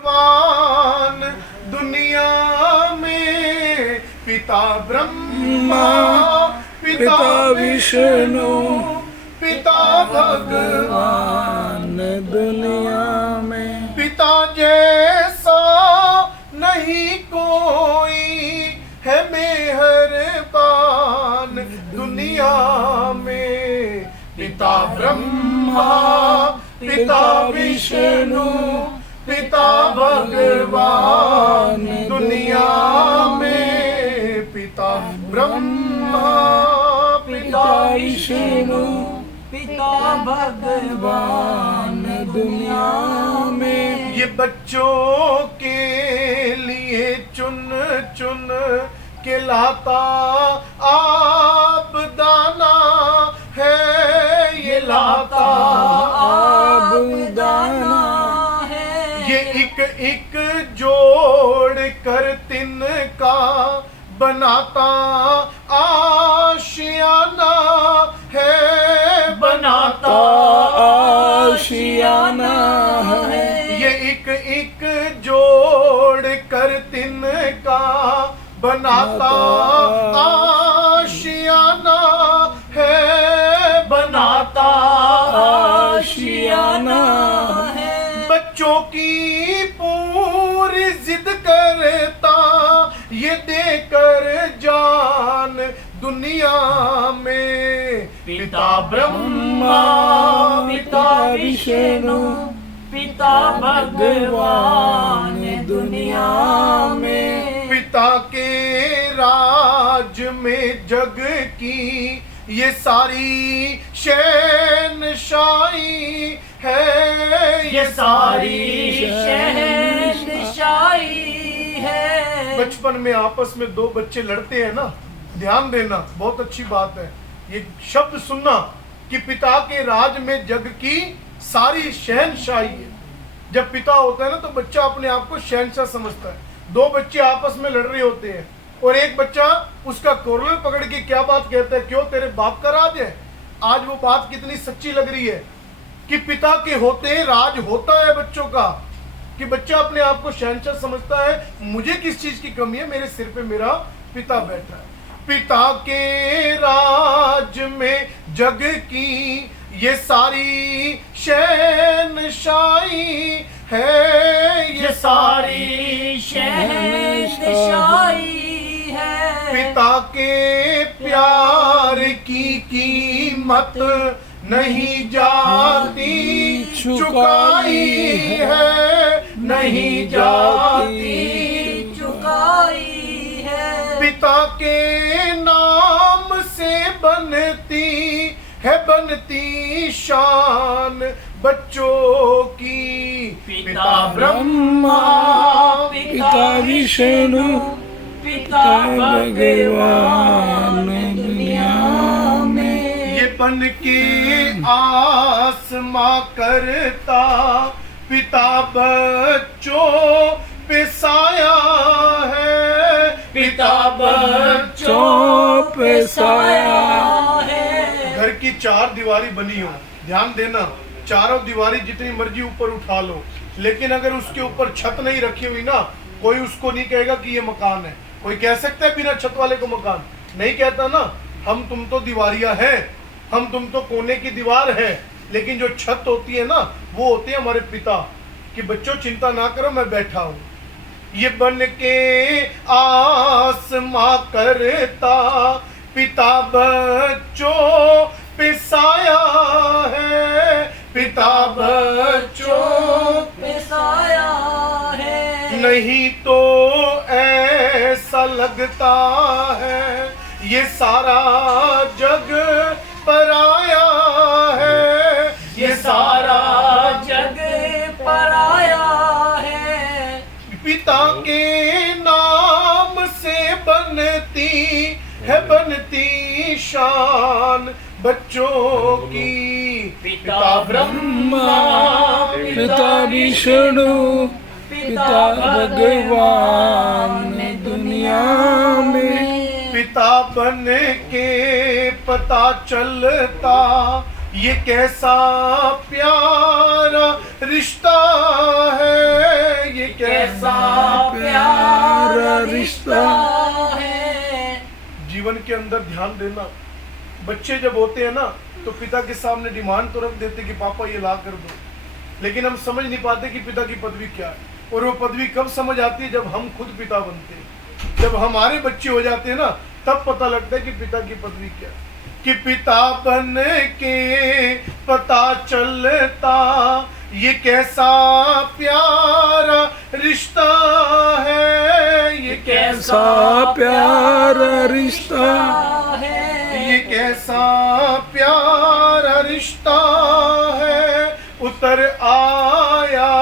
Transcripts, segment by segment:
भगवान दुनिया में, पिता ब्रह्मा पिता विष्णु पिता भगवान दुनिया में। पिता जैसा नहीं कोई है मेहरबान दुनिया में। पिता ब्रह्मा पिता विष्णु पिता भगवान दुनिया में। पिता ब्रह्मा पिता विष्णु पिता भगवान दुनिया में। ये बच्चों के लिए चुन चुन के लाता आप दाना है, ये लाता आप दाना है। ये एक एक जोड़ कर तिनका बनाता आशियाना है, बनाता आशियाना है। ये एक एक जोड़ कर तिनका बनाता आशियाना है, बनाता आशियाना है। बच्चों की पूरी जिद करता ये देकर जान दुनिया में। पिता ब्रह्मा पिता विष्णु पिता भगवान दुनिया में। पिता के राज में जग की ये सारी शहनशाही है, ये सारी शहनशाही है। बचपन में आपस में दो बच्चे लड़ते हैं ना, ध्यान देना, बहुत अच्छी बात है ये शब्द सुनना कि पिता के राज में जग की सारी शहनशाही है। जब पिता होता है ना तो बच्चा अपने आप को शहनशाह समझता है। दो बच्चे आपस में लड़ रहे होते हैं और एक बच्चा उसका कॉर्नर पकड़ के क्या बात कहता है, क्यों तेरे बाप का राज है। आज वो बात कितनी सच्ची लग रही है कि पिता के होते राज होता है बच्चों का, कि बच्चा अपने आप को शहनशाह समझता है। मुझे किस चीज की कमी है, मेरे सिर पे मेरा पिता बैठा है। पिता के राज में जग की ये सारी शहनशाही है, ये सारी शहनशाही है। पिता के प्यार की कीमत नहीं जाती चुकाई है, नहीं जाती चुकाई है। पिता के नाम से बनती शान बच्चों की। पिता ब्रह्मा पिता विष्णु पिता भगवान दुनिया में। ये बन के आसमां करता पिता बच्चों पे साया है, पिता बच्चों पे साया है। घर की चार दीवारी बनी हो, ध्यान देना, चारों दीवारी जितनी मर्जी ऊपर उठा लो, लेकिन अगर उसके ऊपर छत नहीं रखी हुई ना, कोई उसको नहीं कहेगा कि ये मकान है। कोई कह सकता है बिना छत वाले को मकान? नहीं कहता ना। हम तुम तो दीवारियां हैं, हम तुम तो कोने की दीवार है, लेकिन जो छत होती है ना वो होती है हमारे पिता कि बच्चों चिंता ना करो मैं बैठा हूं। ये बन के आसमां करता पिता बच्चों पे साया है, पिता बच्चों पे साया है। नहीं तो ऐसा लगता है ये सारा जग पराया है, ये सारा जग पराया है। पिता के नाम से बनती शान बच्चों की। पिता ब्रह्मा पिता विष्णु पिता भगवान दुनिया में। पिता बन के पता चलता ये कैसा प्यारा रिश्ता है, ये कैसा कैसा प्यारा रिश्ता है। जीवन के अंदर ध्यान देना, बच्चे जब होते हैं ना तो पिता के सामने डिमांड तो रख देते कि पापा ये ला कर दो, लेकिन हम समझ नहीं पाते कि पिता की पदवी क्या है। और वो पदवी कब समझ आती है, जब हम खुद पिता बनते हैं, जब हमारे बच्चे हो जाते हैं ना, तब पता लगता है कि पिता की पदवी क्या है। कि पिता बन के पता चलता ये कैसा प्यारा रिश्ता है, ये कैसा प्यारा रिश्ता है। ये कैसा प्यारा रिश्ता है। उतर आया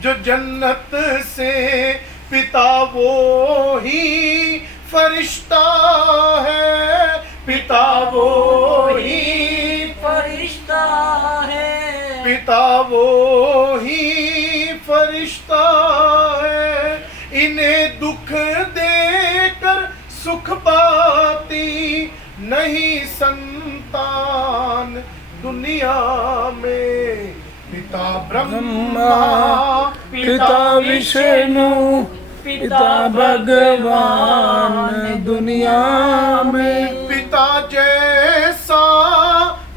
जो जन्नत से पिता वो ही फरिश्ता है, पिता वो ही फरिश्ता है। पिता वो ही फरिश्ता है। इन्हें दुख देकर सुख पाती नहीं संतान दुनिया में। पिता ब्रह्मा, पिता विष्णु, पिता भगवान दुनिया में। पिता जैसा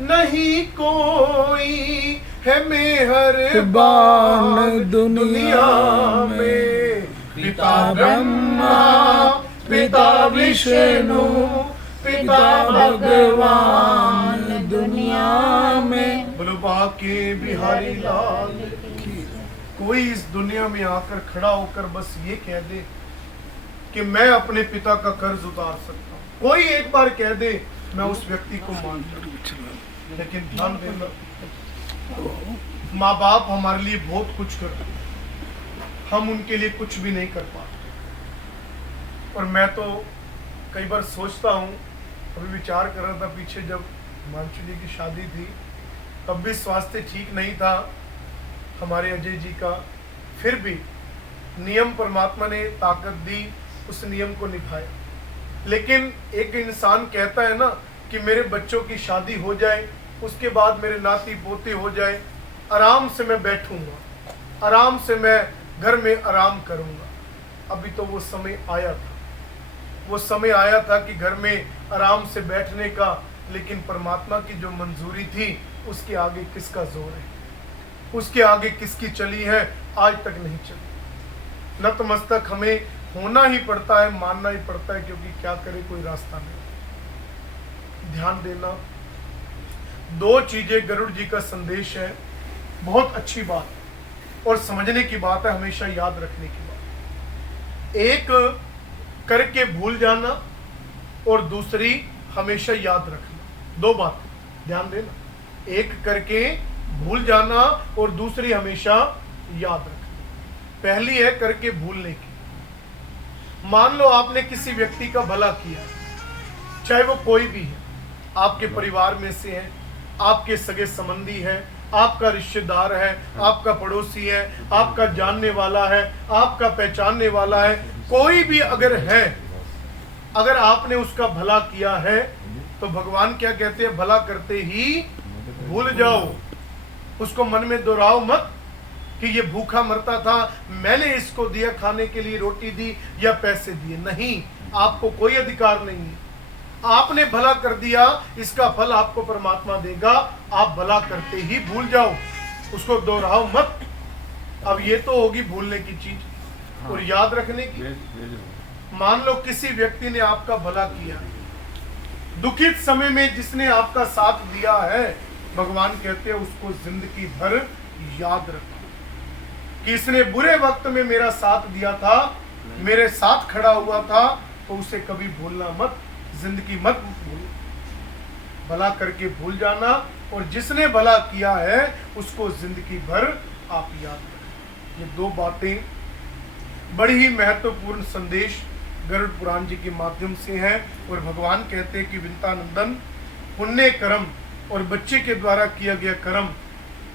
नहीं कोई है मेहरबान दुनिया में। पिता ब्रह्मा, पिता विष्णु, पिता भगवान दुनिया में। बोलो बाके बिहारी लाल की। कोई इस दुनिया में आकर खड़ा होकर बस ये कह दे कि मैं अपने पिता का कर्ज उतार सकता हूँ, कोई एक बार कह दे, मैं उस व्यक्ति को मानता हूँ। लेकिन ध्यान देना, माँ बाप हमारे लिए बहुत कुछ करते हैं, हम उनके लिए कुछ भी नहीं कर पाते। और मैं तो कई बार सोचता हूँ, अभी विचार कर रहा था पीछे जब हिमांशु जी की शादी थी, तब भी स्वास्थ्य ठीक नहीं था हमारे अजय जी का, फिर भी नियम परमात्मा ने ताकत दी, उस नियम को निभाया। लेकिन एक इंसान कहता है ना कि मेरे बच्चों की शादी हो जाए, उसके बाद मेरे नाती पोते हो जाए, आराम से मैं बैठूंगा, आराम से मैं घर में आराम करूंगा। अभी तो वो समय आया था, वो समय आया था कि घर में आराम से बैठने का, लेकिन परमात्मा की जो मंजूरी थी उसके आगे किसका जोर है, उसके आगे किसकी चली है, आज तक नहीं चली। नतमस्तक हमें होना ही पड़ता है, मानना ही पड़ता है, क्योंकि क्या करे, कोई रास्ता नहीं। ध्यान देना, दो चीजें गरुड़ जी का संदेश है, बहुत अच्छी बात और समझने की बात है, हमेशा याद रखने की बात। एक करके भूल जाना और दूसरी हमेशा याद रखना, दो बातें ध्यान देना। एक करके भूल जाना और दूसरी हमेशा याद रखना। पहली है करके भूलने की। मान लो आपने किसी व्यक्ति का भला किया, चाहे वो कोई भी है, आपके परिवार में से है, आपके सगे संबंधी है, आपका रिश्तेदार है, आपका पड़ोसी है, आपका जानने वाला है, आपका पहचानने वाला है, कोई भी अगर है, अगर आपने उसका भला किया है तो भगवान क्या कहते हैं, भला करते ही भूल जाओ, उसको मन में दोहराओ मत कि ये भूखा मरता था, मैंने इसको दिया खाने के लिए, रोटी दी या पैसे दिए। नहीं, आपको कोई अधिकार नहीं है, आपने भला कर दिया, इसका फल आपको परमात्मा देगा। आप भला करते ही भूल जाओ, उसको दोहराओ मत। अब ये तो होगी भूलने की चीज, और याद रखने की। मान लो किसी व्यक्ति ने आपका भला किया, दुखित समय में जिसने आपका साथ दिया है, भगवान कहते हैं उसको जिंदगी भर याद रखो कि इसने बुरे वक्त में मेरा साथ दिया था, मेरे साथ खड़ा हुआ था, तो उसे कभी भूलना मत, जिंदगी मत भूलो। भला करके भूल जाना, और जिसने भला किया है उसको जिंदगी भर आप याद रखें। ये दो बातें बड़ी ही महत्वपूर्ण संदेश गरुड़ पुराण जी के माध्यम से है। और भगवान कहते हैं कि विंतानंदन, पुण्य कर्म और बच्चे के द्वारा किया गया कर्म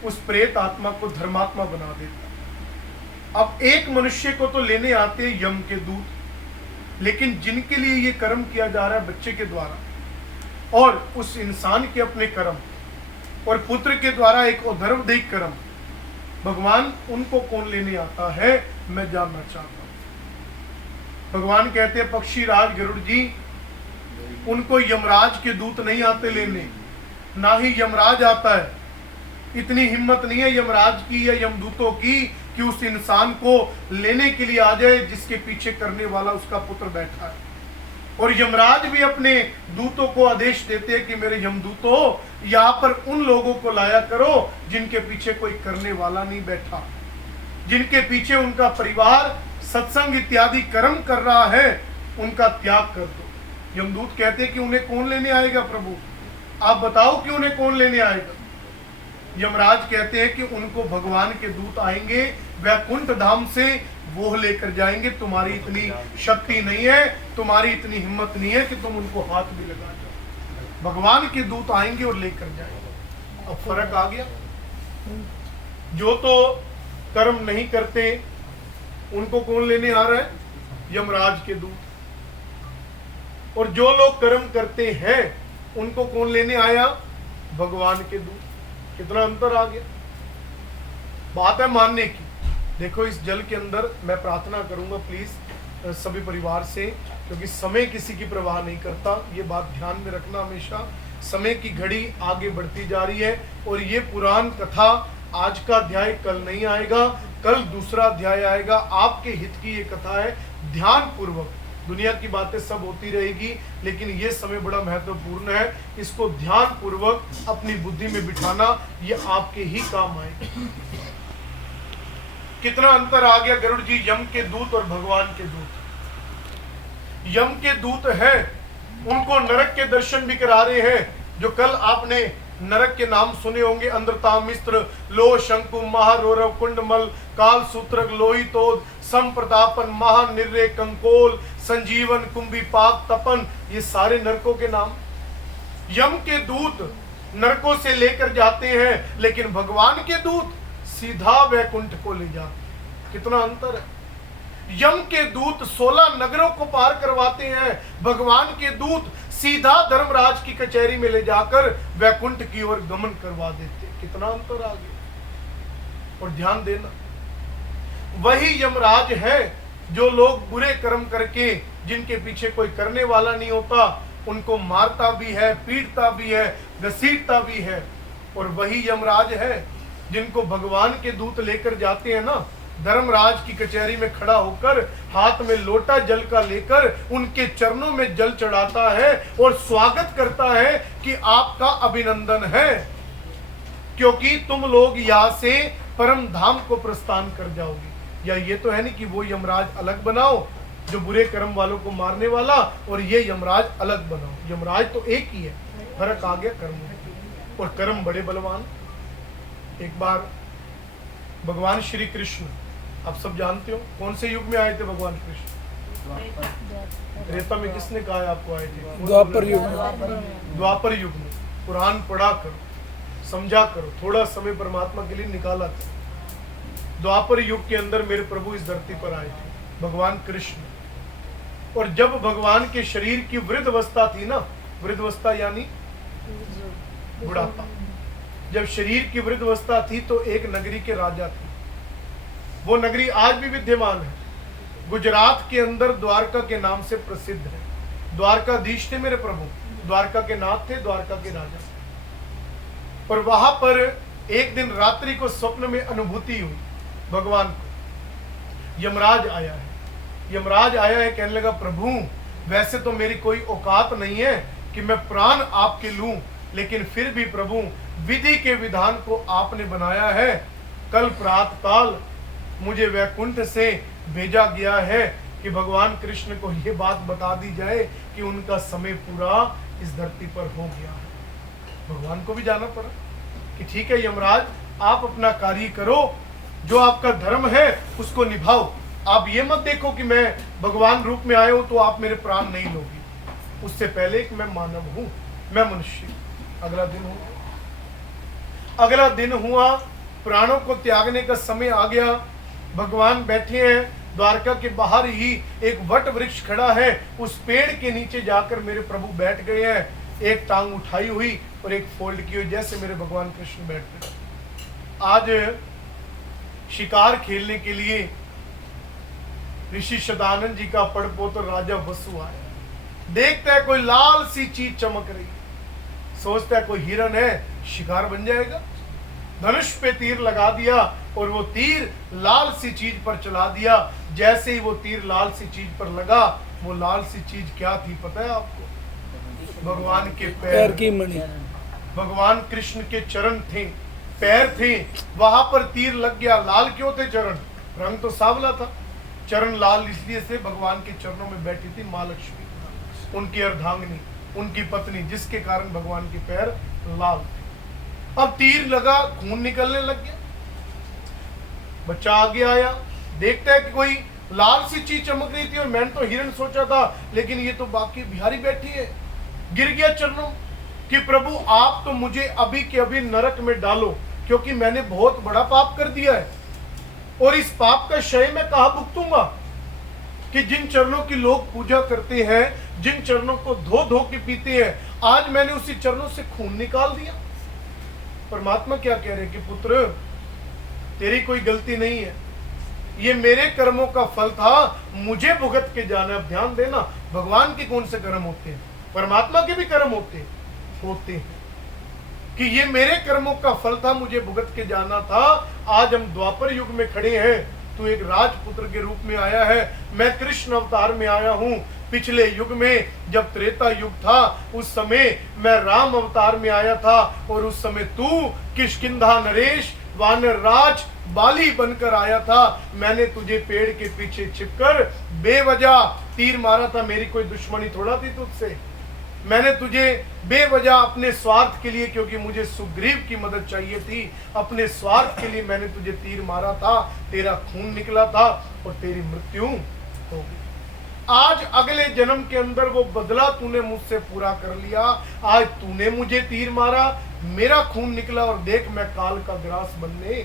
उस प्रेत आत्मा को धर्मात्मा बना देता। अब एक मनुष्य को तो लेने आते हैं यम के दूत, लेकिन जिनके लिए ये कर्म किया जा रहा है बच्चे के द्वारा, और उस इंसान के अपने कर्म, और पुत्र के द्वारा एक अधर्मदेह कर्म, भगवान उनको कौन लेने आता है, मैं जानना चाहता हूं। भगवान कहते हैं पक्षी राज गरुड़ जी, उनको यमराज के दूत नहीं आते लेने, ना ही यमराज आता है। इतनी हिम्मत नहीं है यमराज की या यमदूतों की कि उस इंसान को लेने के लिए आ जाए जिसके पीछे करने वाला उसका पुत्र बैठा है। और यमराज भी अपने दूतों को आदेश देते हैं कि मेरे यमदूतों यहाँ पर उन लोगों को लाया करो जिनके पीछे कोई करने वाला नहीं बैठा, जिनके पीछे उनका परिवार सत्संग इत्यादि कर्म कर रहा है, उनका त्याग कर दो। यमदूत कहते हैं कि उन्हें कौन लेने आएगा प्रभु, आप बताओ कि उन्हें कौन लेने आएगा। यमराज कहते हैं कि उनको भगवान के दूत आएंगे वैकुंठ धाम से, वो लेकर जाएंगे। तुम्हारी इतनी शक्ति नहीं है, तुम्हारी इतनी हिम्मत नहीं है कि तुम उनको हाथ भी लगा जाओ। भगवान के दूत आएंगे और लेकर जाएंगे। अब फर्क आ गया। जो तो कर्म नहीं करते उनको कौन लेने आ रहा है, यमराज के दूत। और जो लोग कर्म करते हैं उनको कौन लेने आया, भगवान के दूत। कितना अंतर आ गया। बात है मानने की। देखो इस जल के अंदर मैं प्रार्थना करूंगा प्लीज सभी परिवार से, क्योंकि समय किसी की परवाह नहीं करता, ये बात ध्यान में रखना हमेशा। समय की घड़ी आगे बढ़ती जा रही है और ये पुराण कथा आज का अध्याय कल नहीं आएगा, कल दूसरा अध्याय आएगा। आपके हित की ये कथा है। ध्यान पूर्वक, दुनिया की बातें सब होती रहेगी, लेकिन ये समय बड़ा महत्वपूर्ण है। इसको ध्यान पूर्वक अपनी बुद्धि में बिठाना, ये आपके ही काम आएगा। कितना अंतर आ गया गरुड़ जी, यम के दूत और भगवान के दूत। यम के दूत है, उनको नरक के दर्शन भी करा रहे हैं, जो कल आपने नरक के नाम सुने होंगे। अंधतामिस्त्र, लो शंकु, महारोरव, कुंडमल, काल सूत्रक, लोहितोद, संप्रतापन, महानिर्रे, कंकोल, संजीवन, कुंभीपाक, तपन, ये सारे नरकों के नाम। यम के दूत नरकों से लेकर जाते हैं, लेकिन भगवान के दूत सीधा वैकुंठ को ले जाते। कितना अंतर है। यम के दूत 16 नगरों को पार करवाते हैं, भगवान के दूत सीधा धर्मराज की कचहरी में ले जाकर वैकुंठ की ओर गमन करवा देते। कितना अंतर आ गया। और ध्यान देना, वही यमराज है जो लोग बुरे कर्म करके, जिनके पीछे कोई करने वाला नहीं होता, उनको मारता भी है, पीटता भी है, घसीटता भी है। और वही यमराज है जिनको भगवान के दूत लेकर जाते हैं ना, धर्मराज की कचहरी में खड़ा होकर हाथ में लोटा जल का लेकर उनके चरणों में जल चढ़ाता है और स्वागत करता है कि आपका अभिनंदन है, क्योंकि तुम लोग यहाँ से परम धाम को प्रस्थान कर जाओगे। या ये तो है नहीं कि वो यमराज अलग बनाओ जो बुरे कर्म वालों को मारने वाला, और ये यमराज अलग बनाओ। यमराज तो एक ही है, फर्क आ गया कर्म में। और कर्म बड़े बलवान। एक बार भगवान श्री कृष्ण, आप सब जानते हो कौन से युग में आए थे भगवान कृष्ण? त्रेता में किसने कहा आपको आए थे? द्वापर युग में। द्वापर युग में। पुराण पढ़ा करो, समझा करो, थोड़ा समय परमात्मा के लिए निकाला करो। द्वापर युग के अंदर मेरे प्रभु इस धरती पर आए थे, भगवान कृष्ण। और जब भगवान के शरीर की वृद्धावस्था थी ना, वृद्धावस्था यानी बुढ़ापा, जब शरीर की वृद्धावस्था थी तो एक नगरी के राजा थे। वो नगरी आज भी विद्यमान है, गुजरात के अंदर द्वारका के नाम से प्रसिद्ध है। द्वारकाधीश थे मेरे प्रभु, द्वारका के नाथ थे, द्वारका के राजा। और वहां पर एक दिन रात्रि को स्वप्न में अनुभूति हुई भगवान को। यमराज आया है, यमराज आया है, कहने लगा प्रभु वैसे तो मेरी कोई औकात नहीं है कि मैं प्राण आपके लूं, लेकिन फिर भी प्रभु विधि के विधान को आपने बनाया है। कल प्रातः काल मुझे वैकुंठ से भेजा गया है कि भगवान कृष्ण को ये बात बता दी जाए कि उनका समय पूरा इस धरती पर हो गया है। भगवान को भी जाना पड़ा कि ठीक है यमराज, आप अपना कार्य करो, जो आपका धर्म है उसको निभाओ। आप ये मत देखो कि मैं भगवान रूप में आया हूं तो आप मेरे प्राण नहीं लोगे। उससे पहले कि मैं मानव हूं, मैं मनुष्य। अगला दिन हुआ, अगला दिन हुआ, प्राणों को त्यागने का समय आ गया। भगवान बैठे हैं, द्वारका के बाहर ही एक वट वृक्ष खड़ा है, उस पेड़ के नीचे जाकर मेरे प्रभु बैठ गए हैं। एक टांग उठाई हुई और एक फोल्ड की हुई, जैसे मेरे भगवान कृष्ण बैठते थे। आज शिकार खेलने के लिए ऋषि सदानंद जी का पड़पोता राजा वसु आया, देखता है कोई लाल सी चीज चमक रही, सोचता है कोई हिरन है, शिकार बन जाएगा। धनुष पे तीर लगा दिया और वो तीर लाल सी चीज पर चला दिया। जैसे ही वो तीर लाल सी चीज पर लगा, वो लाल सी चीज क्या थी पता है आपको? भगवान के पैर की मणि। भगवान कृष्ण के चरण थे, पैर थे, वहां पर तीर लग गया। लाल क्यों थे चरण? रंग तो सांवला था। चरण लाल इसलिए से भगवान के चरणों में बैठी थी माँ लक्ष्मी, उनकी अर्धांगिनी, उनकी पत्नी, जिसके कारण भगवान के पैर लाल थे। अब तीर लगा, खून निकलने लग गया। बच्चा आगे आया, देखता है कि कोई लाल सी चीज चमक रही थी और मैंने तो हिरन सोचा था, लेकिन ये तो बाकी बिहारी बैठी है। गिर गया चरणों कि प्रभु आप तो मुझे अभी के अभी नरक में डालो, क्योंकि मैंने बहुत बड़ा पाप कर दिया है और इस पाप का क्षय मैं कहां भुगतूंगा? कि जिन चरणों की लोग पूजा करते हैं, जिन चरणों को धो धो के पीते हैं, आज मैंने उसी चरणों से खून निकाल दिया। परमात्मा क्या कह रहे कि पुत्र तेरी कोई गलती नहीं है, ये मेरे कर्मों का फल था, मुझे भुगत के जाना। अब ध्यान देना, भगवान के कौन से कर्म होते हैं? परमात्मा के भी कर्म होते हैं कि ये मेरे कर्मों का फल था, मुझे भुगत के जाना था। आज हम द्वापर युग में खड़े हैं, तू एक राजपुत्र के रूप में आया है, मैं कृष्ण अवतार में आया हूं। पिछले युग में जब त्रेता युग था, उस समय मैं राम अवतार में आया था और उस समय तू किष्किंधा नरेश वानर राज बाली बनकर आया था। मैंने तुझे पेड़ के पीछे छिपकर बेवजह तीर मारा था, मेरी कोई दुश्मनी थोड़ा थी तुझसे। मैंने तुझे बेवजह अपने स्वार्थ के लिए, क्योंकि मुझे सुग्रीव की मदद चाहिए थी, अपने स्वार्थ के लिए मैंने तुझे तीर मारा था, तेरा खून निकला था और तेरी मृत्यु हो गई। आज अगले जन्म के अंदर वो बदला तूने मुझसे पूरा कर लिया। आज तूने मुझे तीर मारा, मेरा खून निकला और देख मैं काल का ग्रास बनने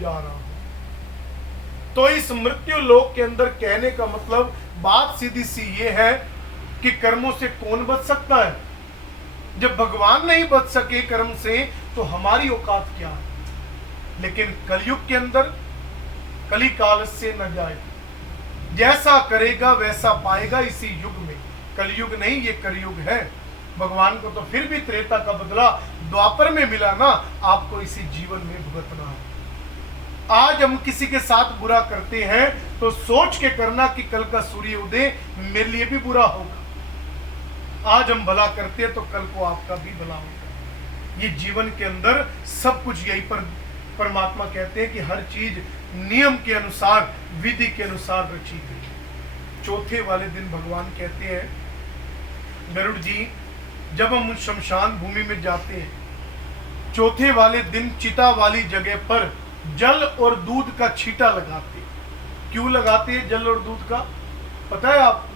जा रहा हूं। तो इस मृत्यु लोक के अंदर कहने का मतलब बात सीधी सी ये है कि कर्मों से कौन बच सकता है? जब भगवान नहीं बच सके कर्म से, तो हमारी औकात क्या है? लेकिन कलयुग के अंदर कली काल से न जाए, जैसा करेगा वैसा पाएगा। इसी युग में, कलयुग नहीं ये कलयुग है। भगवान को तो फिर भी त्रेता का बदला द्वापर में मिला ना, आपको इसी जीवन में भुगतना है। आज हम किसी के साथ बुरा करते हैं तो सोच के करना कि कल का सूर्य उदय मेरे लिए भी बुरा होगा। आज हम भला करते हैं तो कल को आपका भी भला होगा। ये जीवन के अंदर सब कुछ यही पर परमात्मा कहते हैं कि हर चीज नियम के अनुसार, विधि के अनुसार रची गई। चौथे वाले दिन भगवान कहते हैं, गरुड़ जी जब हम शमशान भूमि में जाते हैं, चौथे वाले दिन चिता वाली जगह पर जल और दूध का छींटा लगाते हैं। क्यों लगाते हैं जल और दूध का? पता है आप?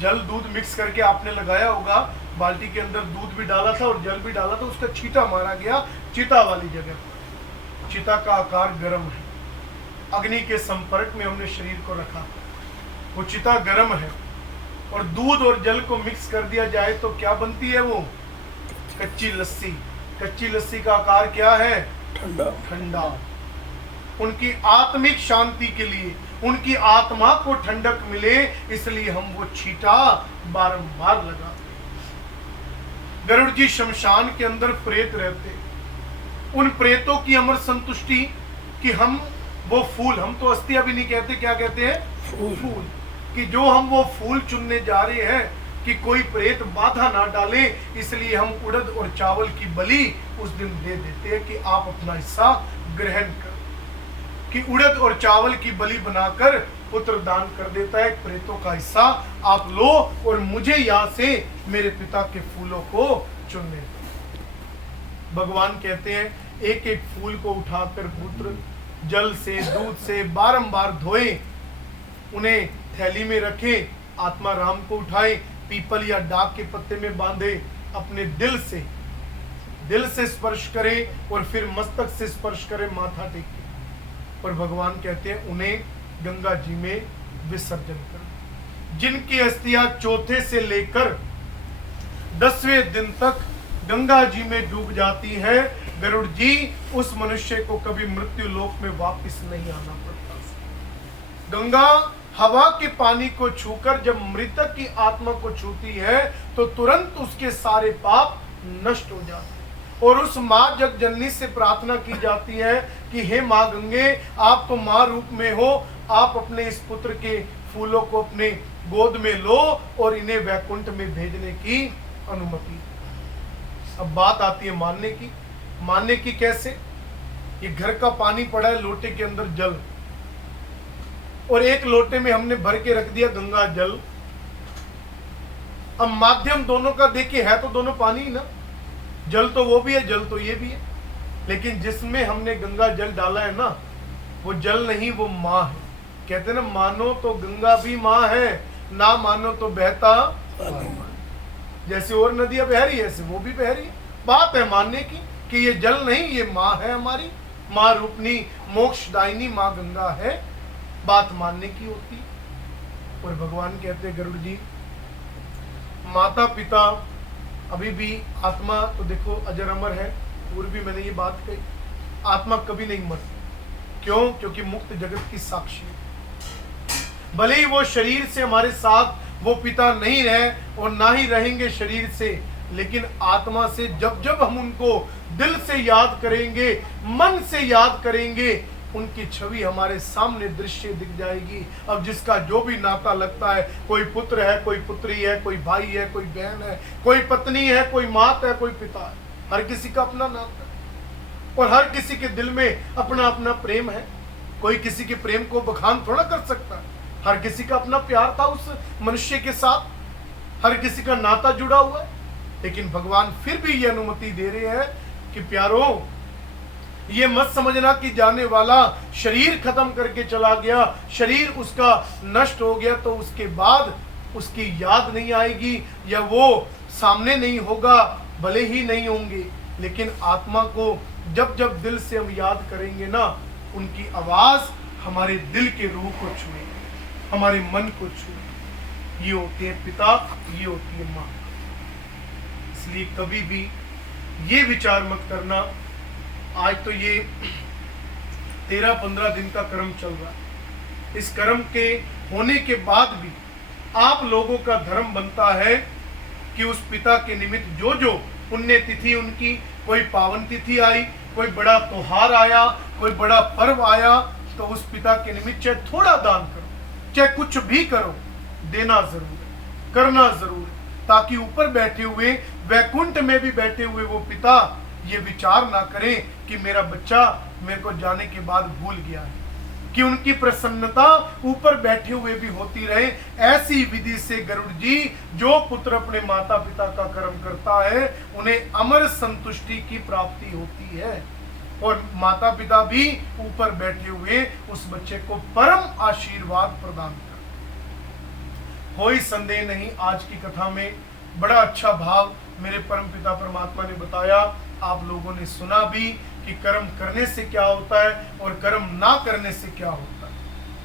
जल दूध मिक्स करके आपने लगाया होगा, बाल्टी के अंदर दूध भी डाला था और जल भी डाला था, उसका छींटा मारा गया चिता वाली जगह पर। चिता का आकार गर्म है, अग्नि के संपर्क में हमने शरीर को रखा, वो चिता गर्म है और दूध और जल को मिक्स कर दिया जाए तो क्या बनती है? वो कच्ची लस्सी। कच्ची लस्सी का आकार क्या है? ठंडा। ठंडा। उनकी आत्मिक शांति के लिए, उनकी आत्मा को ठंडक मिले, इसलिए हम वो छींटा बारंबार लगाते। गरुड़ जी शमशान के अंदर प्रेत रहते, उन प्रेतों की अमर संतुष्टि कि हम वो फूल, हम तो अस्थियां भी नहीं कहते, क्या कहते हैं? फूल। कि जो हम वो फूल चुनने जा रहे हैं कि कोई प्रेत बाधा ना डाले, इसलिए हम उड़द और चावल की बलि उस दिन दे देते हैं कि आप अपना हिस्सा ग्रहण कर, कि उड़द और चावल की बलि बनाकर पुत्र दान कर देता है, प्रेतों का हिस्सा आप लो और मुझे यहाँ से मेरे पिता के फूलों को चुनने दो। भगवान कहते हैं एक एक फूल को उठाकर पुत्र जल से, दूध से बारंबार धोए, उन्हें थैली में रखे, आत्मा राम को उठाए, पीपल या डाक के पत्ते में बांधे, अपने दिल से स्पर्श करे और फिर मस्तक से स्पर्श करे, माथा टेके। पर भगवान कहते हैं उन्हें गंगा जी में विसर्जन कर। जिनकी अस्थियां चौथे से लेकर 10वें दिन तक गंगा जी में डूब जाती है, गरुड़ जी उस मनुष्य को कभी मृत्यु लोक में वापस नहीं आना पड़ता। गंगा हवा के पानी को छूकर जब मृतक की आत्मा को छूती है तो तुरंत उसके सारे पाप नष्ट हो जाते हैं। और उस माँ जगजननी से प्रार्थना की जाती है कि हे माँ गंगे, आप तो माँ रूप में हो, आप अपने इस पुत्र के फूलों को अपने गोद में लो और इन्हें वैकुंठ में भेजने की अनुमति। अब बात आती है मानने की। मानने की कैसे? ये घर का पानी पड़ा है, लोटे के अंदर जल, और एक लोटे में हमने भर के रख दिया गंगा जल। अब माध्यम दोनों का देखिए, है तो दोनों पानी ही ना, जल तो वो भी है, जल तो ये भी है, लेकिन जिसमें हमने गंगा जल डाला है ना, वो जल नहीं, वो माँ है। कहते ना, मानो तो गंगा भी माँ है, ना मानो तो बहता पानी। जैसे और नदियां बह रही है ऐसे वो भी बह रही है। बात है मानने की कि ये जल नहीं, ये माँ है, हमारी माँ रूपनी मोक्षदायिनी माँ गंगा है। बात मानने की होती है। और भगवान कहते हैं गरुड़ जी, माता पिता अभी भी, आत्मा तो देखो अजर अमर है, पूर्व भी मैंने ये बात कही, आत्मा कभी नहीं मरती। क्यों? क्योंकि मुक्त जगत की साक्षी है। भले ही वो शरीर से हमारे साथ वो पिता नहीं रहे और ना ही रहेंगे शरीर से, लेकिन आत्मा से जब जब हम उनको दिल से याद करेंगे, मन से याद करेंगे, उनकी छवि हमारे सामने दृश्य दिख जाएगी। अब जिसका जो भी नाता लगता है, कोई पुत्र है, कोई पुत्री है, कोई भाई है, कोई बहन है, कोई पत्नी है, कोई माता है, कोई पिता है, हर किसी का अपना नाता है और हर किसी के दिल में अपना अपना प्रेम है। कोई किसी के प्रेम को बखान थोड़ा कर सकता है। हर किसी का अपना प्यार था उस मनुष्य के साथ, हर किसी का नाता जुड़ा हुआ है। लेकिन भगवान फिर भी ये अनुमति दे रहे हैं कि प्यारो, ये मत समझना कि जाने वाला शरीर खत्म करके चला गया, शरीर उसका नष्ट हो गया तो उसके बाद उसकी याद नहीं आएगी या वो सामने नहीं होगा। भले ही नहीं होंगे, लेकिन आत्मा को जब जब दिल से हम याद करेंगे ना, उनकी आवाज हमारे दिल के रूह को छुएगी, हमारे मन को छुएगी। ये होते हैं पिता, ये होती है माँ। इसलिए कभी भी ये विचार मत करना, आज तो ये 13-15 दिन का कर्म चल रहा है, इस कर्म के होने के बाद भी आप लोगों का धर्म बनता है कि उस पिता के निमित्त जो जो पुण्य तिथि उनकी, कोई पावन तिथि आई, कोई बड़ा त्योहार आया, कोई बड़ा पर्व आया, तो उस पिता के निमित्त चाहे थोड़ा दान करो, चाहे कुछ भी करो, देना जरूर है, करना जरूर है, ताकि ऊपर बैठे हुए, वैकुंठ में भी बैठे हुए वो पिता ये विचार ना करें कि मेरा बच्चा मेरे को जाने के बाद भूल गया है, कि उनकी प्रसन्नता ऊपर बैठे हुए भी होती रहे। ऐसी विधि से गरुड़ जी, जो पुत्र अपने माता पिता का कर्म करता है, उन्हें अमर संतुष्टि की प्राप्ति होती है और माता पिता भी ऊपर बैठे हुए उस बच्चे को परम आशीर्वाद प्रदान कर। कोई संदेह नहीं, आज की कथा में बड़ा अच्छा भाव मेरे परम पिता परमात्मा ने बताया। आप लोगों ने सुना भी कि कर्म करने से क्या होता है और कर्म ना करने से क्या होता है।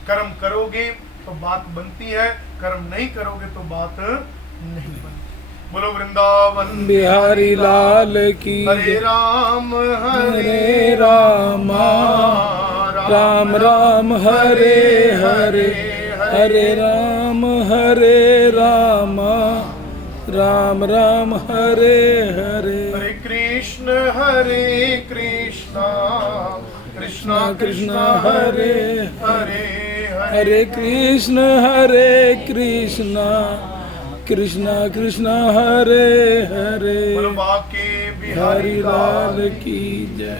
कर्म करोगे तो बात बनती है, कर्म नहीं करोगे तो बात नहीं बनती। बोलो वृंदावन बिहारी लाल की। हरे राम हरे राम राम राम हरे हरे, हरे राम राम राम हरे हरे। हरे कृष्ण कृष्ण कृष्ण हरे हरे, हरे कृष्ण कृष्ण कृष्ण हरे हरे। बोलो बाके बिहारी लाल की जय।